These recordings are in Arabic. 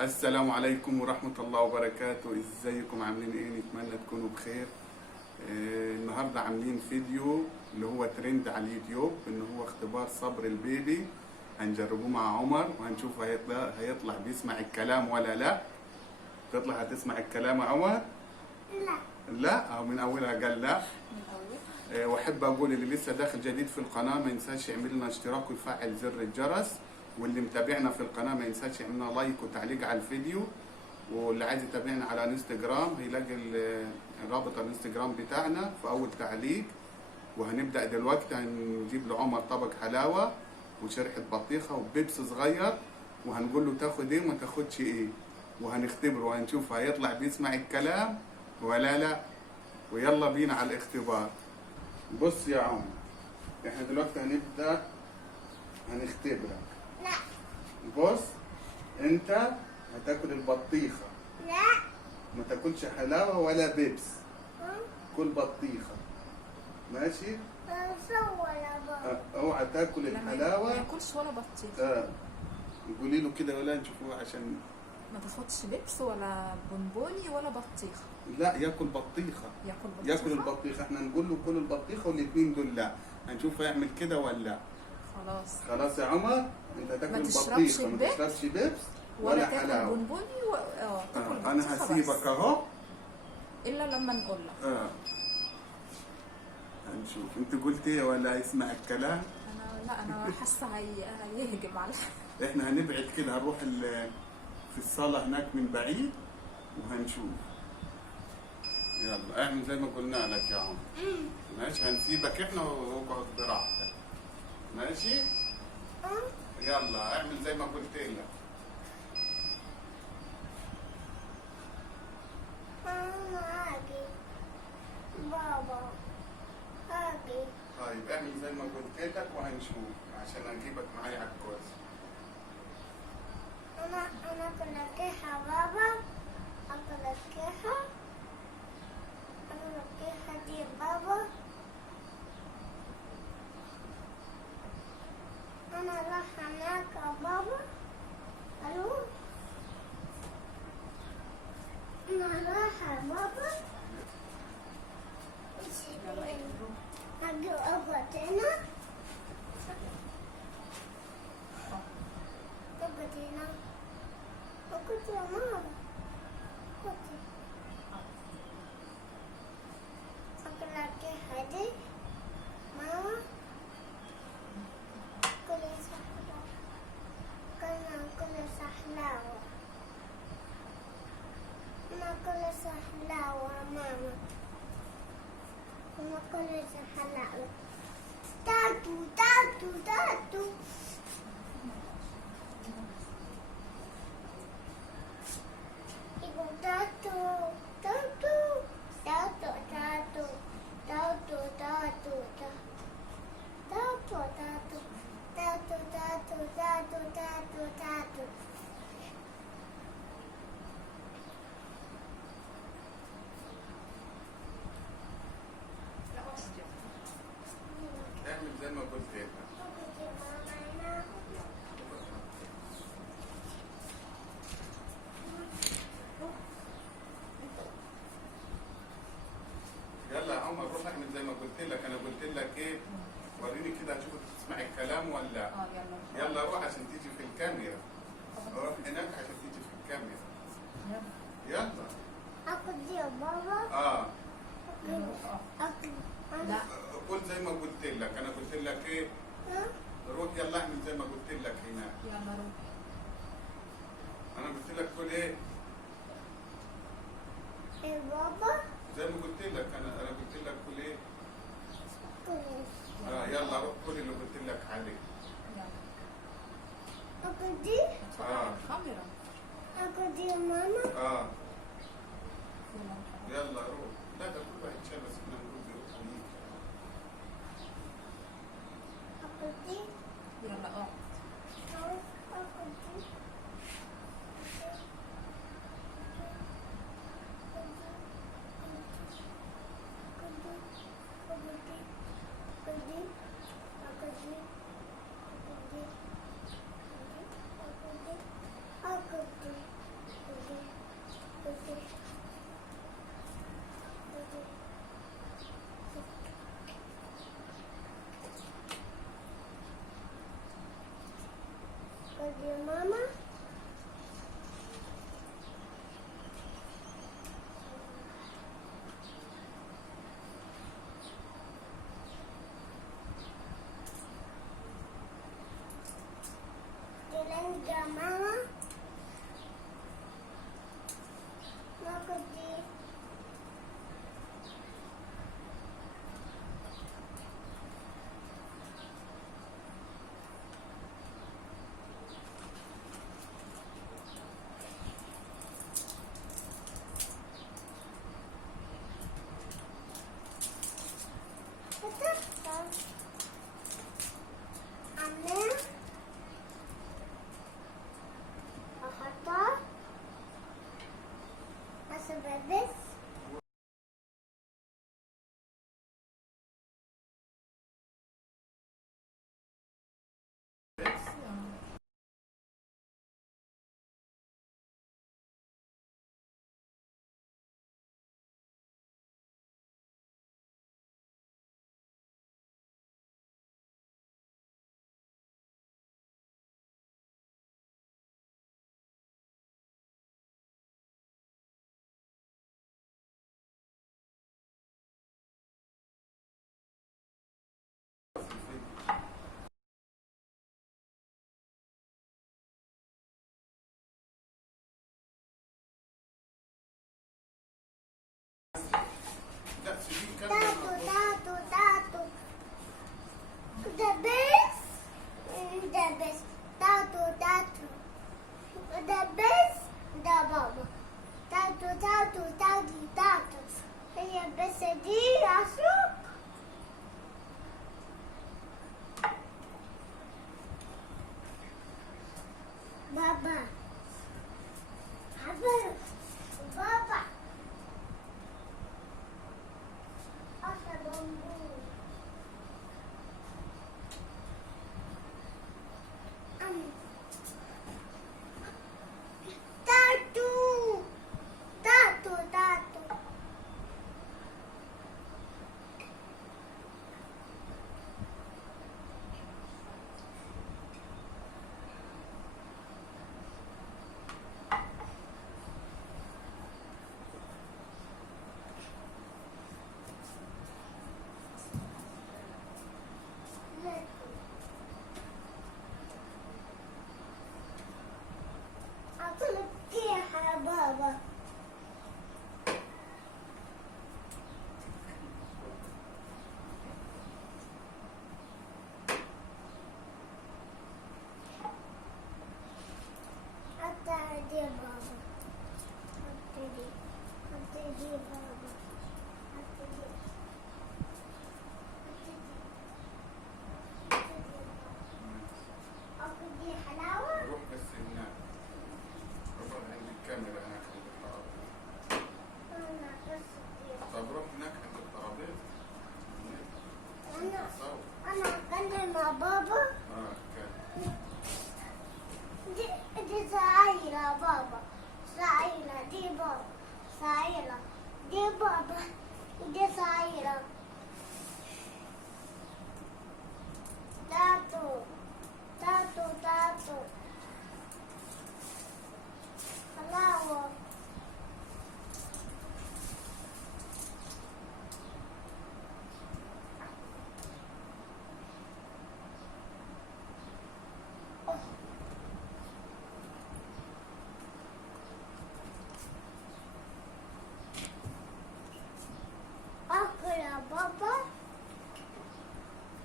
السلام عليكم ورحمة الله وبركاته. ازيكم عاملين ايه؟ نتمنى تكونوا بخير. النهاردة عاملين فيديو اللي هو ترند على اليوتيوب، ان هو اختبار صبر البيبي. هنجربوه مع عمر وهنشوف هيطلع بيسمع الكلام ولا لا. تطلع هتسمع الكلام يا عمر؟ لا. لا، او من اولها قال لا. من أول. واحب اقول اللي لسه داخل جديد في القناة ما ينساش يعمل لنا اشتراك ويفعل زر الجرس، واللي متابعنا في القناة ما ينساش يعمل لنا لايك وتعليق على الفيديو، واللي عايز يتابعنا على انستجرام هيلاقي رابط الانستجرام بتاعنا في اول تعليق. وهنبدأ دلوقتي، هنجيب لعمر طبق حلاوة وشرحة بطيخة وبيبس صغير، وهنقول له تاخد ايه وما تاخدش ايه، وهنختبره وهنشوف هيطلع بيسمع الكلام ولا لا. ويلا بينا على الاختبار. بص يا عمر، احنا دلوقتي هنبدأ هنختبرك. لا. بص، انت هتاكل البطيخة، لا. ما تاكلش حلاوة ولا بيبس، كل بطيخة ماشي؟ ولا بابا. اوعى تاكل ما الحلاوة. ياكلش ولا بطيخ. قولي له كده ولا نشوفوه عشان ما تاخدش بيبس ولا بونبوني ولا بطيخ. لا ياكل بطيخة. ياكل بطيخ. ياكل البطيخة، احنا نقول له كل البطيخة والاثنين دول لا. هنشوف هيعمل كده ولا لا. خلاص. خلاص يا عمر، انت هتاكل ما تشربش البطيخة، ما بيبس تشربش بيبس ولا ولا تاكل حلاوة. بونبوني تاكل بطيخة انا هسيبك اهو. الا لما نقول لك. هنشوف انت قلت ايه ولا هيسمع الكلام. انا حاسه هيهجم على احنا هنبعد كده، هنروح في الصالة هناك من بعيد وهنشوف. يلا اعمل زي ما قلنا لك يا عمر. ماشي، هنسيبك احنا واقعد براحتك. ماشي؟ يلا اعمل زي ما قلت لك. ماما هاجي. بابا هاجي. طيب اعمل زي ما قلت لك وهنشوف عشان اجيبك معايا على الكرسي. أنا كلكيها بابا. أكلكيها. أكلكيها دي بابا. أنا راح هناك يا بابا. ألو. أنا راح يا بابا. أجي أقعد هنا. أقعد هنا. أقعد يا ماما. أقعد. أكلكيها دي ماما. كل سحلاوة. كل سحلاوة. أنا كل سحلاوة ماما. أنا كل سحلاوة. تاتو تاتو تاتو. يقول تاتو تاتو تاتو تاتو تاتو تاتو تاتو تاتو تاتو تاتو تاتو تاتو تاتو. اعمل زي ما قلت لك. يلا يا عمر روح اعمل زي ما قلت لك. انا قلت لك ايه؟ وريني كده هشوفك تسمع الكلام ولا. يلا يلا روح عشان تيجي في الكاميرا. روح هناك عشان تيجي في الكاميرا. يلا. أكل يا بابا. أكل. لا. قول زي ما قلت لك. انا قلت لك ايه؟ روح يلا اعمل زي ما قلت لك هناك. يلا روح. انا قلت لك كل ايه؟ يا بابا. زي ما قلت لك. انا قلت لك كل ايه؟ كل. يلا روح كل اللي قلت لك عليه. أكل دي. الكاميرا. أكل دي يا ماما. يلا روح. لا ده كل واحد شايف، بس احنا نقول بيروح ويجي. أكل دي. يلا اقعد. أكل دي. لا سيبيه كمل. تاتو تاتو تاتو. The best. The best. تاتو تاتو. The best. ده بابا. تاتو تاتو تاتو تاتو. هي بس دي عصوب. بابا. بابا. بابا. أصل بمبو. تاتو. تاتو تاتو. أعطيك يا بابا. حتى دي بابا. حتى دي. حتى دي بابا. حتى دي. حتى دي. أكل دي حلاوة. روح بس هناك. روح عند الكاميرا هناك عند الترابيزة. أنا بس دي. طب روح هناك عند الترابيزة. أنا صور. أنا أتكلم مع بابا. كان. دي سعيرة بابا. سعيرة دي بابا. سعيرة دي بابا. دي سعيرة. تاتو. تاتو تاتو. حلاوة. أكل يا بابا.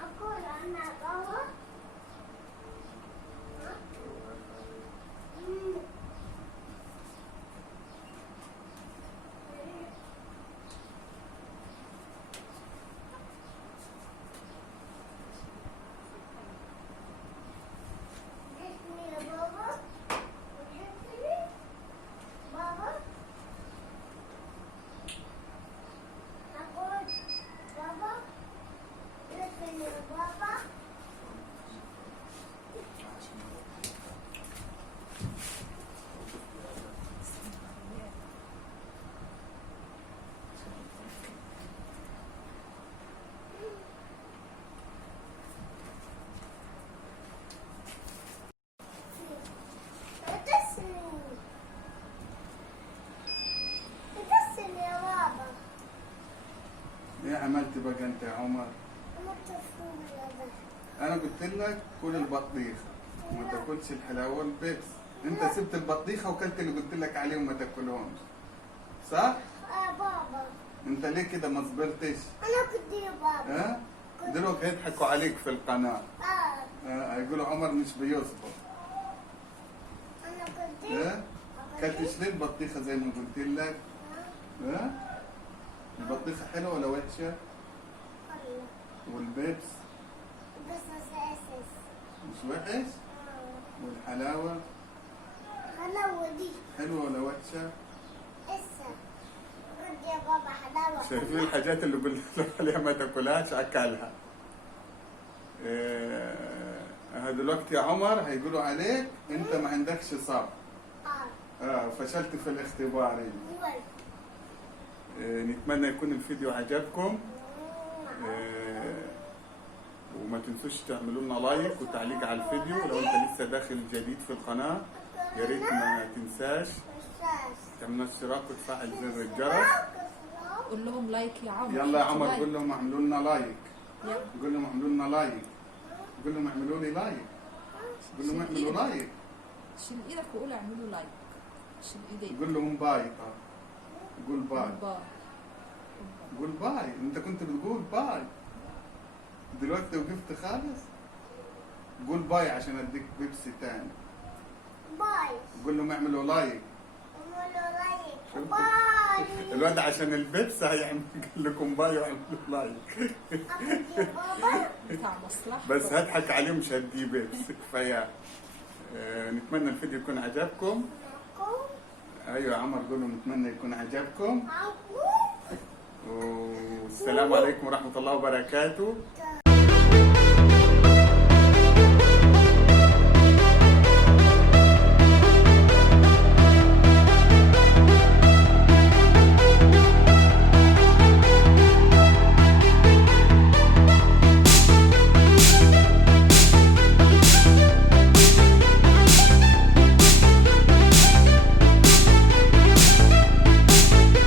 أكل أنا بابا. جسمي يا بابا. وجسمي. بابا. أقول بابا. جسمي يا بابا. جسمي. جسمي يا بابا. ايه عملت بقى انت يا عمر؟ أنا طفولة ده. انا قلت لك كل البطيخه وما تاكلش الحلاوه والبيبس. انت سبت البطيخه وكلت اللي قلت لك عليهم ما تاكلهمش. صح؟ بابا. انت ليه كده ما صبرتش؟ أنا كنت يا بابا. ها؟ دلوقتي هيضحكوا عليك في القناه. هيقولوا عمر مش بيصبر. أنا كنت. ها؟ كلتش ليه البطيخه زي ما قلت لك؟ ها؟ البطيخه حلوه ولا وحشه؟ والبيبس بس أساس. مش وحش؟ والحلاوه حلاوة دي. حلوه ولا وحشه؟ إسا. كنت يا بابا حلاوة. شايفين الحاجات اللي قلت لك عليها ما تاكلهاش اكلها. دلوقتي يا عمر هيقولوا عليك انت ما عندكش صبر. فشلت في الاختبار. نتمنى يكون الفيديو عجبكم. وما تنسوش تعملوا لنا لايك وتعليق على الفيديو. لو انت لسه داخل جديد في القناة يا ريت ما تنساش تعملوا اشتراك وتفعل زر الجرس. قول لهم لايك يا عمر. يلا يا عمر لايك. قول لهم اعملوا لنا لايك. يلا. قول لهم اعملوا لنا لايك. قول لهم اعملوا لي لايك. قول لهم اعملوا لايك. شيل ايدك وقول اعملوا لايك. شيل ايديك. قول لهم باي. قول باي. باي. قول باي. انت كنت بتقول باي دلوقتي وقفت خالص. قول باي عشان اديك بيبسي تاني. باي. قول لهم اعملوا لايك. اعملوا لايك. شفتوا؟ باي. الواد عشان البيبسي هيعمل لكم باي ويعملوا لايك. أخذ يا بابا. بتاع مصلحة. بس هضحك عليه مش هديه بيبسي كفايه. نتمنى الفيديو يكون عجبكم. معكم. ايوه يا عمر قولوا نتمنى يكون عجبكم. معكم. والسلام عليكم ورحمه الله وبركاته.